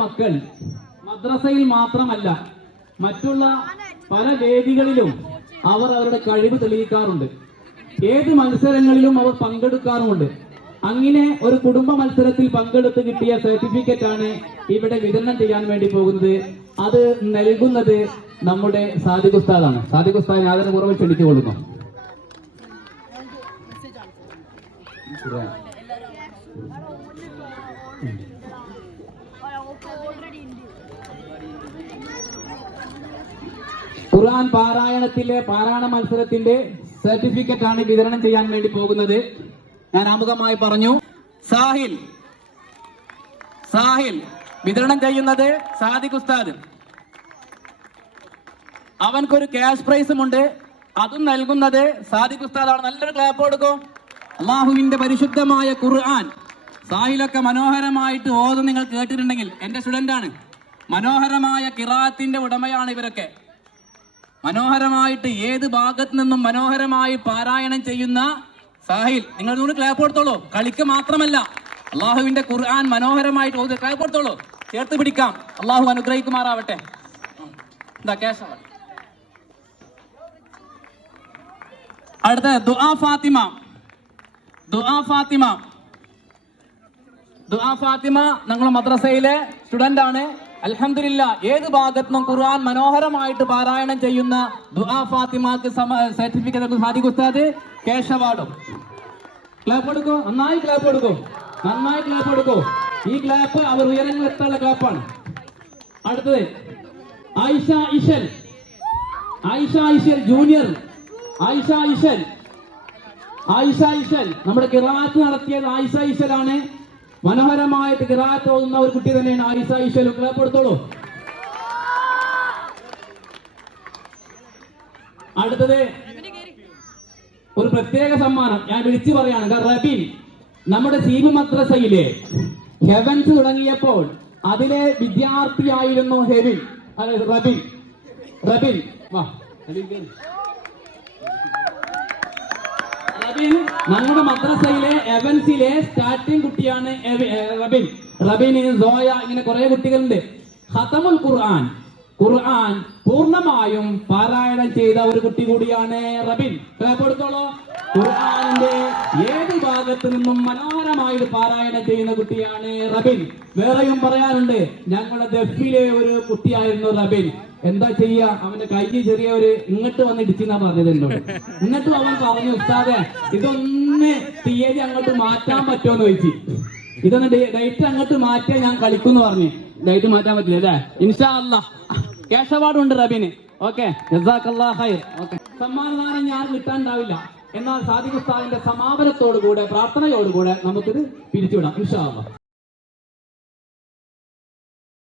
മക്കൾ മദ്രസയിൽ മാത്രമല്ല മറ്റുള്ള പല വേദികളിലും അവർ അവരുടെ കഴിവ് തെളിയിക്കാറുണ്ട്. ഏത് മത്സരങ്ങളിലും അവർ പങ്കെടുക്കാറുമുണ്ട്. അങ്ങനെ ഒരു കുടുംബ മത്സരത്തിൽ പങ്കെടുത്ത് കിട്ടിയ സർട്ടിഫിക്കറ്റ് ആണ് ഇവിടെ വിതരണം ചെയ്യാൻ വേണ്ടി പോകുന്നത്. അത് നൽകുന്നത് നമ്മുടെ സാദിഖ് ഉസ്താദാണ്. സാദിഖ് ഉസ്താദിനെ ആദരപൂർവ്വം ക്ഷണിച്ചുകൊള്ളുന്നു. ഖുർആൻ പാരായണത്തിലെ പാരായണ മത്സരത്തിന്റെ സർട്ടിഫിക്കറ്റ് ആണ് വിതരണം ചെയ്യാൻ വേണ്ടി പോകുന്നത്. ഞാൻ ആമുഖമായി പറഞ്ഞു. സാഹിൽ വിതരണം ചെയ്യുന്നത് സാദിഖ് ഉസ്താദ്. അവൻക്കൊരു ക്യാഷ് പ്രൈസും ഉണ്ട്. അതും നൽകുന്നത് സാദിഖ് ഉസ്താദാണ്. നല്ലൊരു ക്ലാപ്പ് കൊടുക്കും. അള്ളാഹുവിന്റെ പരിശുദ്ധമായ ഖുർആൻ സാഹിലൊക്കെ മനോഹരമായിട്ട് ഓതും. നിങ്ങൾ കേട്ടിട്ടുണ്ടെങ്കിൽ എന്റെ സ്റ്റുഡന്റ് ആണ്. മനോഹരമായ ഖിറാഅത്തിന്റെ ഉടമയാണ് ഇവരൊക്കെ. മനോഹരമായിട്ട് ഏത് ഭാഗത്ത് നിന്നും മനോഹരമായി പാരായണം ചെയ്യുന്ന സാഹിൽ. നിങ്ങൾ കൂടി ക്ലാപ്പ് കൊടുത്തോളൂ. കളിക്ക് മാത്രമല്ല, അള്ളാഹുവിന്റെ ഖുർആൻ മനോഹരമായിട്ട് ഓതി ക്ലാപ്പ് കൊടുത്തോളൂ. ചേർത്ത് പിടിക്കാം. അള്ളാഹു അനുഗ്രഹിക്കുമാറാവട്ടെ. എന്താ ക്യാഷ്? അടുത്ത ദുആ ഫാത്തിമ ഞങ്ങളുടെ മദ്രസയിലെ സ്റ്റുഡന്റ് ആണ്. അൽഹംദുലില്ലാ, ഏത് ഭാഗത്തുനിന്നും ഖുർആൻ മനോഹരമായിട്ട് പാരായണം ചെയ്യുന്ന ദുആ ഫാത്തിമക്ക് സർട്ടിഫിക്കറ്റ് സാദിഖ് ഉസ്താദ് ക്യാഷ് അവാർഡും. ക്ലാപ്പ് കൊടുക്കോ, നന്നായി ക്ലാപ്പ് കൊടുക്കോ. ഈ ക്ലാപ്പ് അവർ ഉയരങ്ങൾ എത്താനുള്ള ക്ലാപ്പാണ്. അടുത്തത് ആയിഷ ഇശൽ ജൂനിയർ. ആയിഷ ഇശൽ നമ്മുടെ ഖിറാഅത്ത് നടത്തിയത് ആയിഷ ഇശലാണ്. മനോഹരമായിട്ട് ഖിറാഅത്ത് ഓതുന്ന ഒരു കുട്ടി തന്നെയാണ് ആയിഷ ഇശൽ. ക്ലാപ്പ് കൊടുത്തോളൂ. അടുത്തത് ഒരു പ്രത്യേക സമ്മാനം ഞാൻ വിളിച്ചു പറയാണ്. റബിൻ, നമ്മുടെ സീബ് മദ്രസയിലെ ഹെവൻസ് തുടങ്ങിയപ്പോൾ അതിലെ വിദ്യാർത്ഥിയായിരുന്നു റബിൻ. വാ, ഞങ്ങളുടെ മദ്രസയിലെ എവൻസിലെ സ്റ്റാർട്ടിംഗ് കുട്ടിയാണ് റബിൻ. സോയ, ഇങ്ങനെ കുറെ കുട്ടികളുണ്ട്. ഖതമുൽ ഖുർആൻ പൂർണ്ണമായും പാരായണം ചെയ്ത ഒരു കുട്ടി കൂടിയാണ് റബിൻ. കൊടുത്തോളൂ. ഖുർആനിന്റെ ഏത് ഭാഗത്ത് നിന്നും മനോഹരമായി പാരായണം ചെയ്യുന്ന കുട്ടിയാണ് റബിൻ. വേറെയും പറയാനുണ്ട്. ഞങ്ങളുടെ ദഫിലെ ഒരു കുട്ടിയായിരുന്നു റബിൻ. എന്താ ചെയ്യാ, അവന്റെ കൈ ചെറിയൊരു ഇങ്ങോട്ട് വന്ന് ഇടിച്ചെന്നാ പറഞ്ഞത് എന്നോട്. എന്നിട്ടും അവൻ പറഞ്ഞു, ഉസ്താദേ ഇതൊന്ന് തീയതി അങ്ങോട്ട് മാറ്റാൻ പറ്റുമോന്ന് ചോദിച്ചു. ഇതൊന്ന് ഡേറ്റ് അങ്ങോട്ട് മാറ്റിയാൽ ഞാൻ കളിക്കുമെന്ന് പറഞ്ഞു. ഡേറ്റ് മാറ്റാൻ പറ്റില്ല അല്ലേ? ഇൻഷാ അല്ലാഹ് ക്യാഷ് അവാർഡ് ഉണ്ട് റബിന്. ഓക്കെ, ജസാക്കല്ലാഹ് ഖൈർ. ഓക്കെ, സമ്മാനദാനം ഞാൻ കിട്ടാണ്ടാവില്ല. എന്നാൽ സാദിഖ് ഉസ്താദിന്റെ സമാപനത്തോടുകൂടെ പ്രാർത്ഥനയോടുകൂടെ നമുക്കിത് പിരിച്ചുവിടാം ഇൻഷാ അല്ലാഹ്.